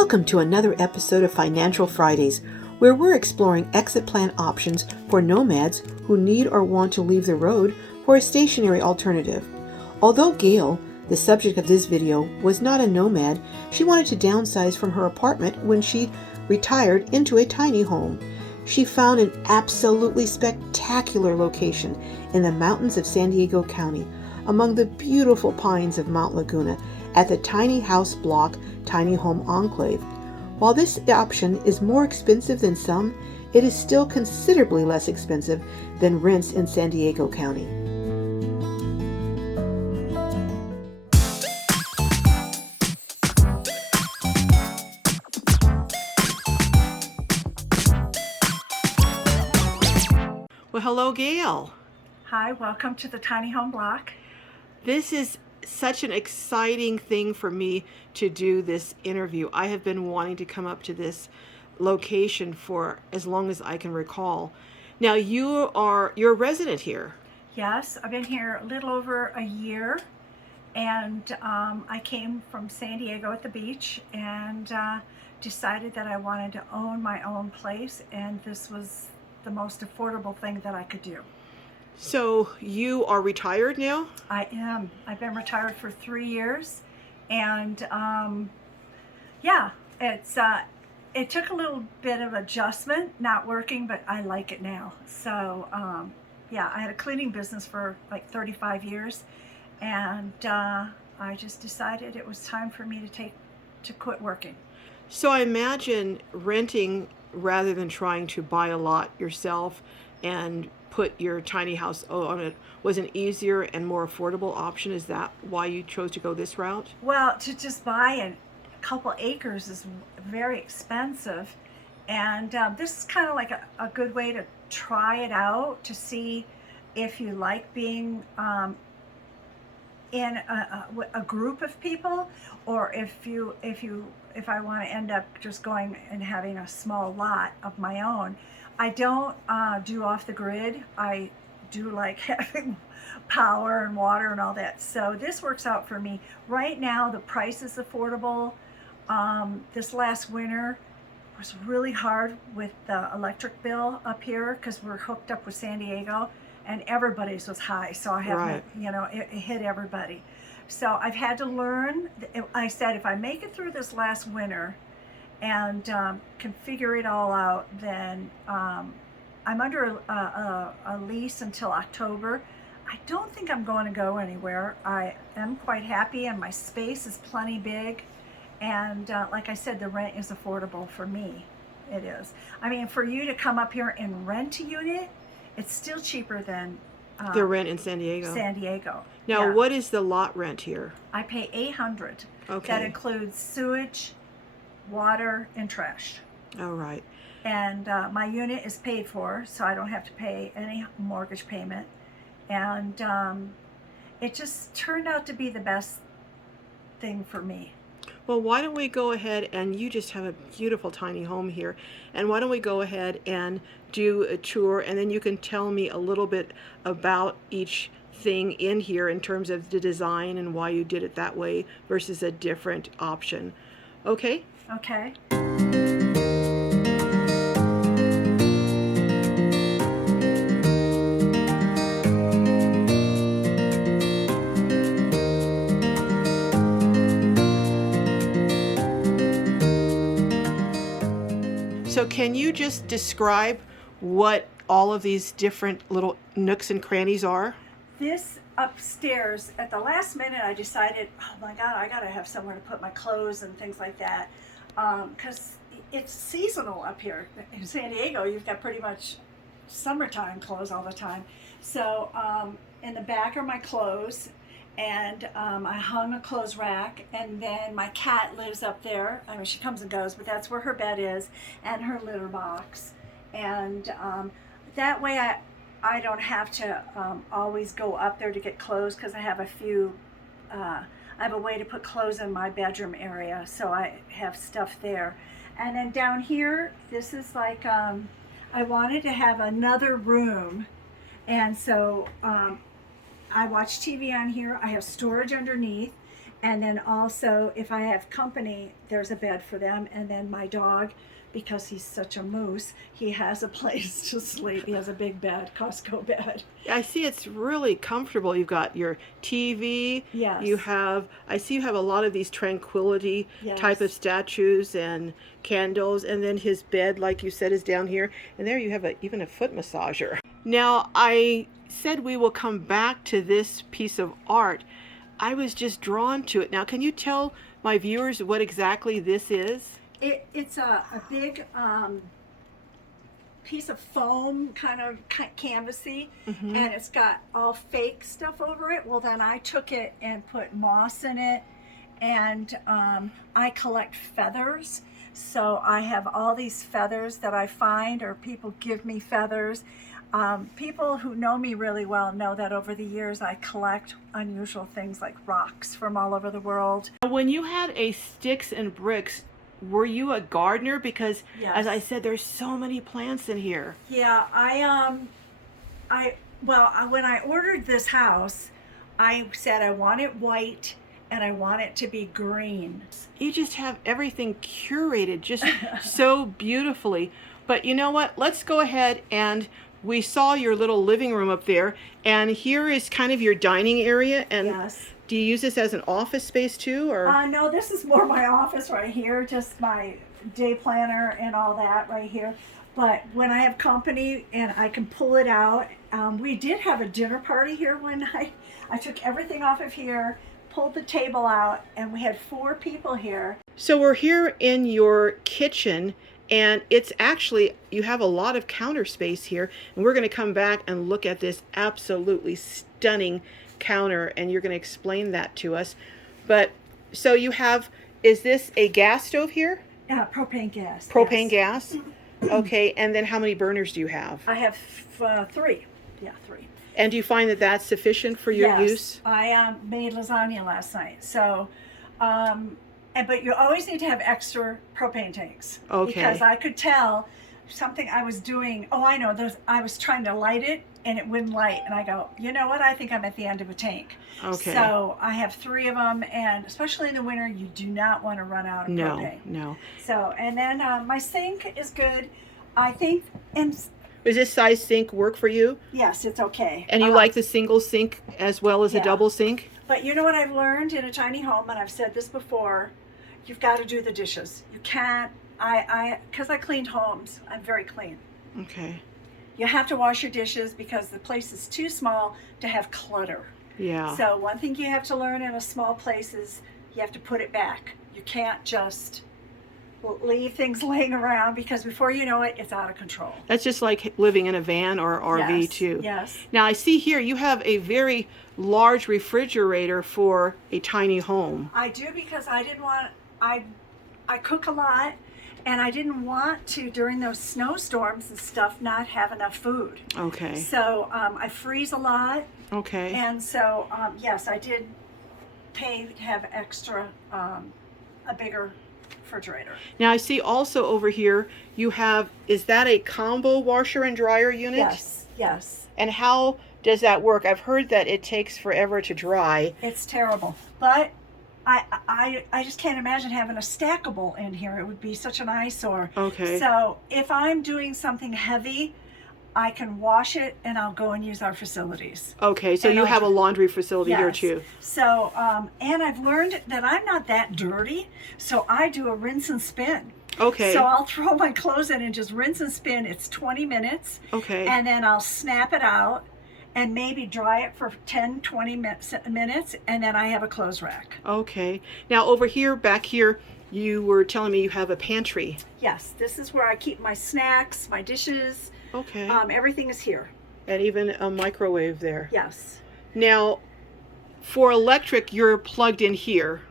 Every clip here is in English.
Welcome to another episode of Financial Fridays, where we're exploring exit plan options for nomads who need or want to leave the road for a stationary alternative. Although Gail, the subject of this video, was not a nomad, she wanted to downsize from her apartment when she retired into a tiny home. She found an absolutely spectacular location in the mountains of San Diego County, among the beautiful pines of Mount Laguna, at the Tiny House Block Tiny Home Enclave. While this option is more expensive than some, it is still considerably less expensive than rents in San Diego County. Well, hello, Gail. Hi, welcome to the Tiny Home Block. This is such an exciting thing for me to do this interview. I have been wanting to come up to this location for as long as I can recall. Now, you're a resident here. Yes, I've been here a little over a year, and I came from San Diego at the beach and decided that I wanted to own my own place, and this was the most affordable thing that I could do. So you are retired now? I am. I've been retired for 3 years, and it took a little bit of adjustment, not working, but I like it now. So I had a cleaning business for like 35 years, and I just decided it was time for me to quit working. So I imagine renting rather than trying to buy a lot yourself and put your tiny house on it was an easier and more affordable option. Is that why you chose to go this route? Well, to just buy a couple acres is very expensive, and this is kind of like a good way to try it out, to see if you like being in a group of people, or if I want to end up just going and having a small lot of my own. I don't do off the grid. I do like having power and water and all that. So this works out for me. Right now, the price is affordable. This last winter was really hard with the electric bill up here because we're hooked up with San Diego, and everybody's was high. So I haven't, it hit everybody. So I've had to learn. I said, if I make it through this last winter and can figure it all out, then I'm under a lease until October. I don't think I'm going to go anywhere. I am quite happy, and my space is plenty big, and like I said, the rent is affordable for me. It is. I mean, for you to come up here and rent a unit, it's still cheaper than the rent in San Diego. Now, yeah. What is the lot rent here? I pay $800. Okay. That includes sewage, water, and trash. All right. And my unit is paid for, so I don't have to pay any mortgage payment. And it just turned out to be the best thing for me. Well, why don't we go ahead, and you just have a beautiful tiny home here, and why don't we go ahead and do a tour, and then you can tell me a little bit about each thing in here in terms of the design and why you did it that way versus a different option. Okay? Okay. So can you just describe what all of these different little nooks and crannies are? This upstairs, at the last minute, I decided, oh my God, I gotta have somewhere to put my clothes and things like that, because it's seasonal up here. In San Diego, you've got pretty much summertime clothes all the time. So in the back are my clothes, and I hung a clothes rack, and then my cat lives up there. I mean, she comes and goes, but that's where her bed is, and her litter box. And that way I don't have to always go up there to get clothes, because I have I have a way to put clothes in my bedroom area, so I have stuff there. And then down here, this is like, I wanted to have another room, and so I watch TV on here. I have storage underneath, And then also, if I have company, there's a bed for them. And then my dog, because he's such a moose, he has a place to sleep. He has a big bed, Costco bed. I see it's really comfortable. You've got your TV. Yes. I see you have a lot of these tranquility type of Yes. statues and candles. And then his bed, like you said, is down here. And there you have even a foot massager. Now, I said we will come back to this piece of art. I was just drawn to it. Now, can you tell my viewers what exactly this is? It's a big piece of foam, kind of canvasy, and it's got all fake stuff over it. Well, then I took it and put moss in it, and I collect feathers. So I have all these feathers that I find, or people give me feathers. People who know me really well know that over the years I collect unusual things like rocks from all over the world. When you had a sticks and bricks, were you a gardener? Because Yes. as I said, there's so many plants in here. Yeah, when I ordered this house, I said I want it white and I want it to be green. You just have everything curated just so beautifully. But you know what? Let's go ahead, and we saw your little living room up there, and here is kind of your dining area. And Yes. do you use this as an office space too, or? No, this is more my office right here, just my day planner and all that right here. But when I have company and I can pull it out, we did have a dinner party here one night. I took everything off of here, pulled the table out, and we had 4 people here. So we're here in your kitchen, and it's actually, you have a lot of counter space here, and we're going to come back and look at this absolutely stunning counter, and you're going to explain that to us. But so you have, is this a gas stove here? Propane gas. Propane yes. gas? Okay, and then how many burners do you have? I have 3. Yeah, 3. And do you find that that's sufficient for your Yes. use? I made lasagna last night. So, but you always need to have extra propane tanks. Okay. Because I could tell something I was doing. Oh, I know. I was trying to light it and it wouldn't light. And I go, you know what? I think I'm at the end of a tank. Okay. So I have 3 of them. And especially in the winter, you do not want to run out of propane. No. So, and then my sink is good. I think, and Does this size sink work for you? yes, it's okay. And you like the single sink as well as a Yeah. double sink? But you know what I've learned in a tiny home, and I've said this before, you've got to do the dishes. You can't, because I cleaned homes, I'm very clean. Okay. You have to wash your dishes because the place is too small to have clutter. Yeah. So one thing you have to learn in a small place is you have to put it back. You can't just leave things laying around because before you know it, it's out of control. That's just like living in a van or RV Yes, too. yes. Now I see here you have a very large refrigerator for a tiny home. I do because I didn't want, I cook a lot and I didn't want to, during those snowstorms and stuff, not have enough food. Okay. So I freeze a lot. Okay. And so, yes, I did pay to have extra, a bigger refrigerator. Now I see also over here you have, is that a combo washer and dryer unit? Yes, yes. And how does that work? I've heard that it takes forever to dry. It's terrible. But I just can't imagine having a stackable in here. It would be such an eyesore. Okay. So if I'm doing something heavy, I can wash it and I'll go and use our facilities. Okay, so And you I'll have a laundry facility here Yes. too. So, and I've learned that I'm not that dirty, so I do a rinse and spin. Okay. So I'll throw my clothes in and just rinse and spin. It's 20 minutes. Okay. And then I'll snap it out and maybe dry it for 10, 20 minutes, and then I have a clothes rack. Okay. Now over here, back here, you were telling me you have a pantry. Yes, this is where I keep my snacks, my dishes. Okay. Everything is here. And even a microwave there. Yes. Now, for electric, you're plugged in here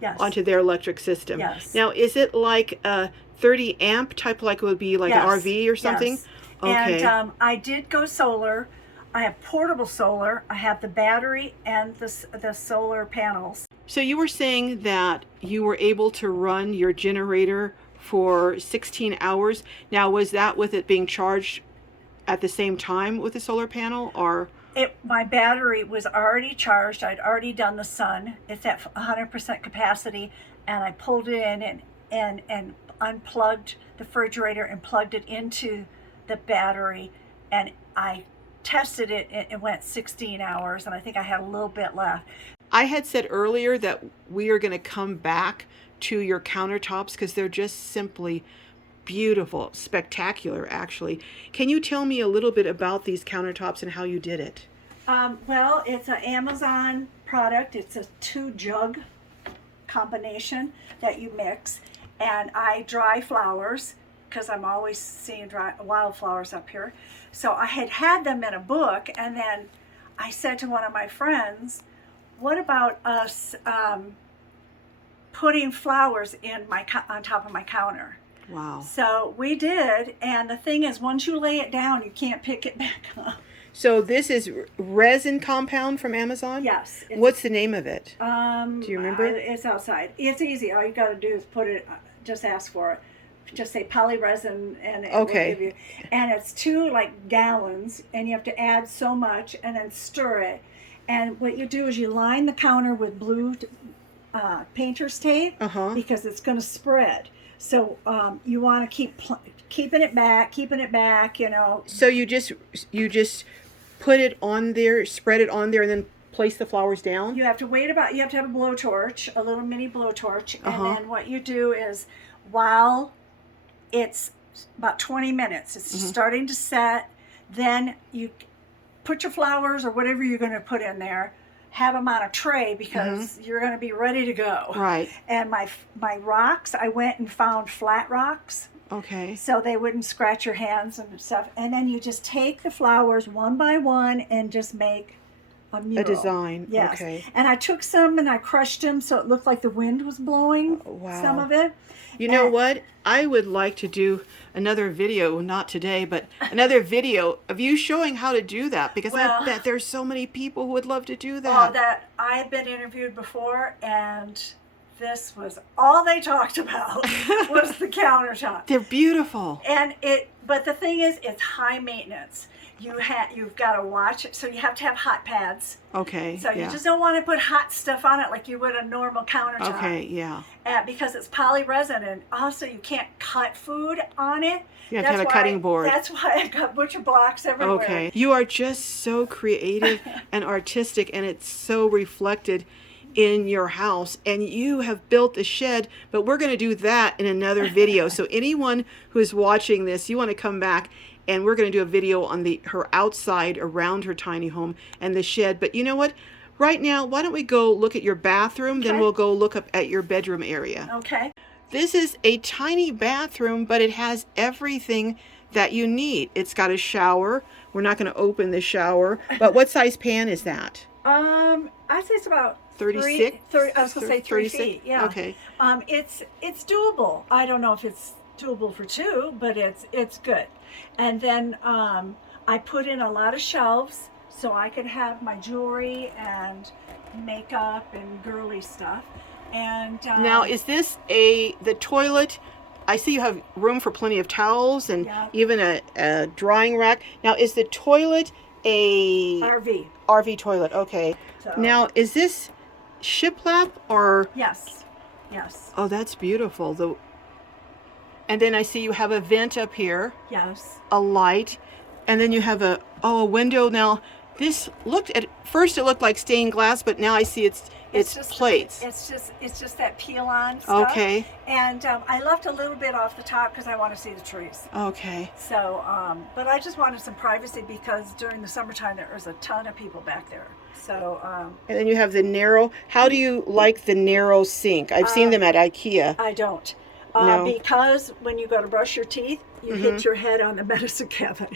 Yes. onto their electric system. Yes. Now, is it like a 30 amp type, like it would be like Yes. an RV or something? Yes. Okay. And I did go solar. I have portable solar. I have the battery and the solar panels. So you were saying that you were able to run your generator for 16 hours. Now, was that with it being charged at the same time with the solar panel, or? my battery was already charged. I'd already done the sun. It's at 100% capacity, and I pulled it in and unplugged the refrigerator and plugged it into the battery, and I tested it. It went 16 hours, and I think I had a little bit left. I had said earlier that we are going to come back to your countertops because they're just simply beautiful, spectacular, actually. Can you tell me a little bit about these countertops and how you did it? Well, it's an Amazon product. It's a 2-jug combination that you mix, and I dry flowers because I'm always seeing wildflowers up here. So I had them in a book, and then I said to one of my friends, what about us putting flowers on top of my counter? Wow. So we did, and the thing is, once you lay it down, you can't pick it back up. So this is resin compound from Amazon? Yes. What's the name of it? Do you remember? It's outside. It's easy. All you got to do is put it, just ask for it. Just say polyresin, and it will give you. And it's 2 gallons, and you have to add so much and then stir it. And what you do is you line the counter with blue painter's tape because it's going to spread. So you want to keep keeping it back, you know. So you just put it on there, spread it on there, and then place the flowers down? You have to have a blowtorch, a little mini blowtorch. And then what you do is, while it's about 20 minutes, it's starting to set, then you put your flowers or whatever you're going to put in there, have them on a tray because you're going to be ready to go. Right. And my rocks, I went and found flat rocks. Okay. So they wouldn't scratch your hands and stuff. And then you just take the flowers one by one and just make a mural. A design. Yes. Okay. And I took some and I crushed them so it looked like the wind was blowing some of it. You know what? I would like to do another video, not today, but another video of you showing how to do that, because I bet there's so many people who would love to do that. That I've been interviewed before, and this was all they talked about was the countertop. They're beautiful. But the thing is, it's high maintenance. You've got to watch it, so you have to have hot pads. Okay. So you just don't want to put hot stuff on it like you would a normal countertop. Okay, yeah. Because it's polyresin, and also you can't cut food on it. You have to have a cutting board. That's why I've got butcher blocks everywhere. Okay. You are just so creative and artistic, and it's so reflected in your house, and you have built a shed, but we're going to do that in another video. So anyone who is watching this, you want to come back, and we're going to do a video on her outside around her tiny home and the shed. But you know what? Right now, why don't we go look at your bathroom, then we'll go look up at your bedroom area. Okay. This is a tiny bathroom, but it has everything that you need. It's got a shower. We're not going to open the shower, but what size pan is that? I'd say it's about 36? I was going to say 3 feet. Yeah. Okay. It's doable. I don't know if it's doable for 2, but it's good. And then I put in a lot of shelves so I could have my jewelry and makeup and girly stuff. And now, is this the toilet? I see you have room for plenty of towels and even a drying rack. Now, is the toilet a RV toilet? Okay. So, now, is this shiplap or? Yes. Oh, that's beautiful. And then I see you have a vent up here. Yes. A light, and then you have a window. Now, this first it looked like stained glass, but now I see it's just plates. It's just that peel on stuff. Okay. And I left a little bit off the top because I want to see the trees. Okay. So, but I just wanted some privacy because during the summertime there was a ton of people back there. So. And then you have the narrow. How do you like the narrow sink? I've seen them at IKEA. I don't. No. Because when you go to brush your teeth, you hit your head on the medicine cabinet.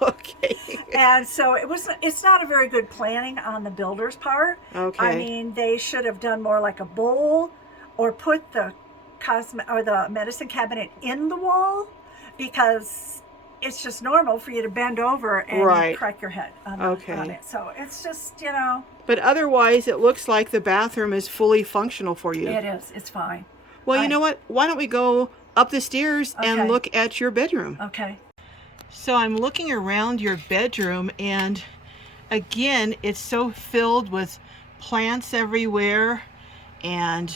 Okay. And so it's not a very good planning on the builder's part. Okay. I mean, they should have done more like a bowl, or put the medicine cabinet in the wall, because it's just normal for you to bend over and crack your head on it. So it's just, But otherwise, it looks like the bathroom is fully functional for you. It is. It's fine. Well, you know what? Why don't we go up the stairs and look at your bedroom? Okay. So I'm looking around your bedroom, and again, it's so filled with plants everywhere, and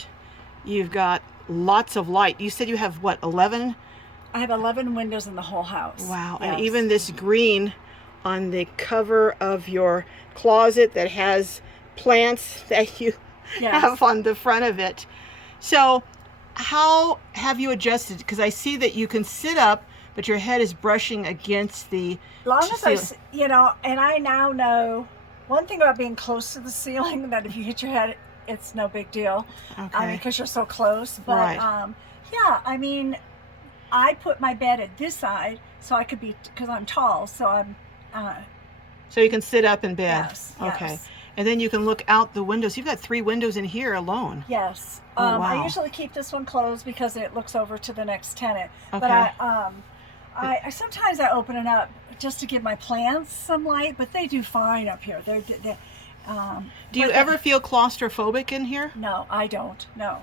you've got lots of light. You said you have what, 11? I have 11 windows in the whole house. Wow. Yes. And even this green on the cover of your closet that has plants that you have on the front of it. So how have you adjusted? Because I see that you can sit up, but your head is brushing against the long as and I now know one thing about being close to the ceiling, that if you hit your head, it's no big deal. Okay. Because you're so close. But right. yeah, I mean, I put my bed at this side so I could be, because I'm tall, so I'm so you can sit up in bed. Yes. Okay. Yes. And then you can look out the windows. You've got 3 windows in here alone. Yes. Oh, wow. I usually keep this one closed because it looks over to the next tenant. Okay. But I sometimes I open it up just to give my plants some light, but they do fine up here. Do you ever feel claustrophobic in here? No, I don't. No.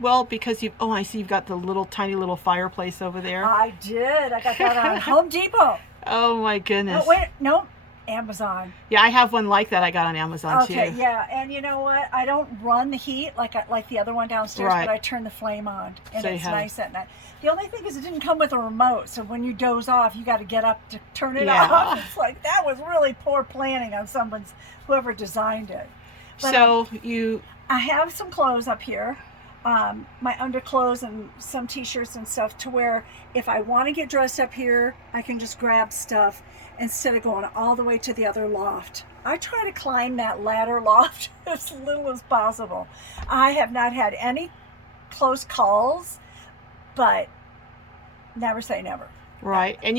Well, because I see you've got the tiny little fireplace over there. I did. I got that on Home Depot. Oh my goodness. No, wait, no, Amazon. Yeah, I have one like that I got on Amazon too. Okay, yeah, and you know what? I don't run the heat like the other one downstairs, right. But I turn the flame on, and so it's nice at night. The only thing is it didn't come with a remote, so when you doze off, you got to get up to turn it off. It's like, that was really poor planning on whoever designed it. But, so I have some clothes up here. My underclothes and some t-shirts and stuff, to where if I want to get dressed up here, I can just grab stuff instead of going all the way to the other loft. I try to climb that ladder loft as little as possible. I have not had any close calls, but never say never. Right. And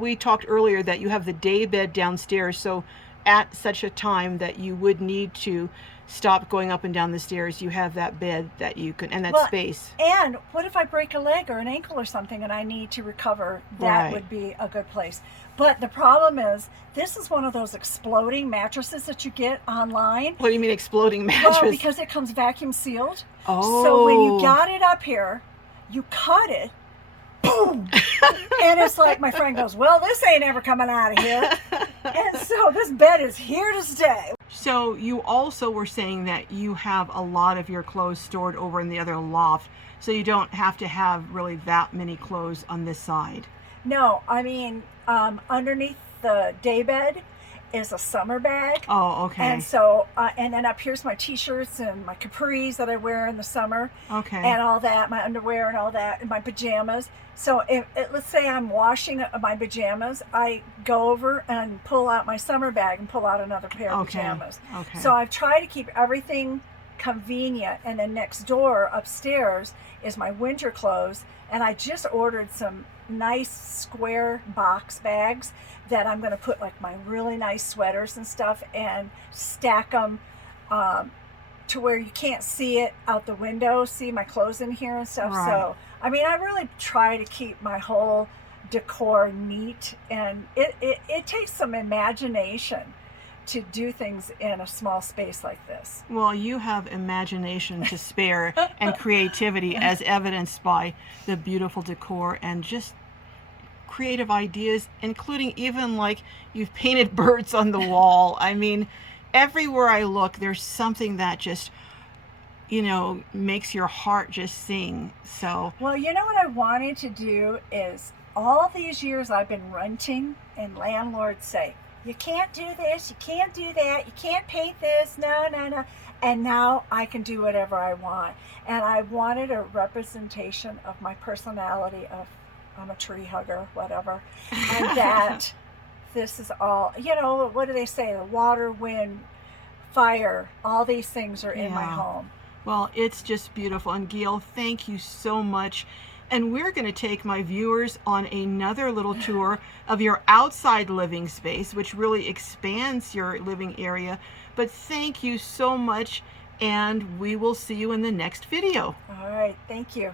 we talked earlier that you have the day bed downstairs, so at such a time that you would need to stop going up and down the stairs, you have that bed that you can, and that space. And what if I break a leg or an ankle or something and I need to recover? That would be a good place. But the problem is, this is one of those exploding mattresses that you get online. What do you mean exploding mattress? Well, because it comes vacuum sealed. Oh. So when you got it up here, you cut it, boom. And it's like, my friend goes, well, this ain't ever coming out of here. And so this bed is here to stay. So you also were saying that you have a lot of your clothes stored over in the other loft, so you don't have to have really that many clothes on this side. No, I mean, underneath the daybed is a summer bag. Oh, okay. And so, and then up here's my t-shirts and my capris that I wear in the summer. Okay. And all that, my underwear and all that, and my pajamas. So let's say I'm washing my pajamas, I go over and pull out my summer bag and pull out another pair of pajamas. Okay. So I've tried to keep everything convenient. And then next door upstairs is my winter clothes. And I just ordered some nice square box bags that I'm going to put like my really nice sweaters and stuff, and stack them to where you can't see it out the window, see my clothes in here and stuff. Right. So, I mean, I really try to keep my whole decor neat, and it takes some imagination to do things in a small space like this. Well, you have imagination to spare and creativity, as evidenced by the beautiful decor and just creative ideas, including even like you've painted birds on the wall. I mean, everywhere I look, there's something that just, makes your heart just sing. So, well, you know what I wanted to do is, all these years I've been renting, and landlords say, you can't do this, you can't do that, you can't paint this, no. And now I can do whatever I want. And I wanted a representation of my personality of, I'm a tree hugger, whatever. And that this is all, what do they say? The water, wind, fire, all these things are in my home. Well, it's just beautiful. And Gail, thank you so much. And we're going to take my viewers on another little tour of your outside living space, which really expands your living area. But thank you so much, and we will see you in the next video. All right, thank you.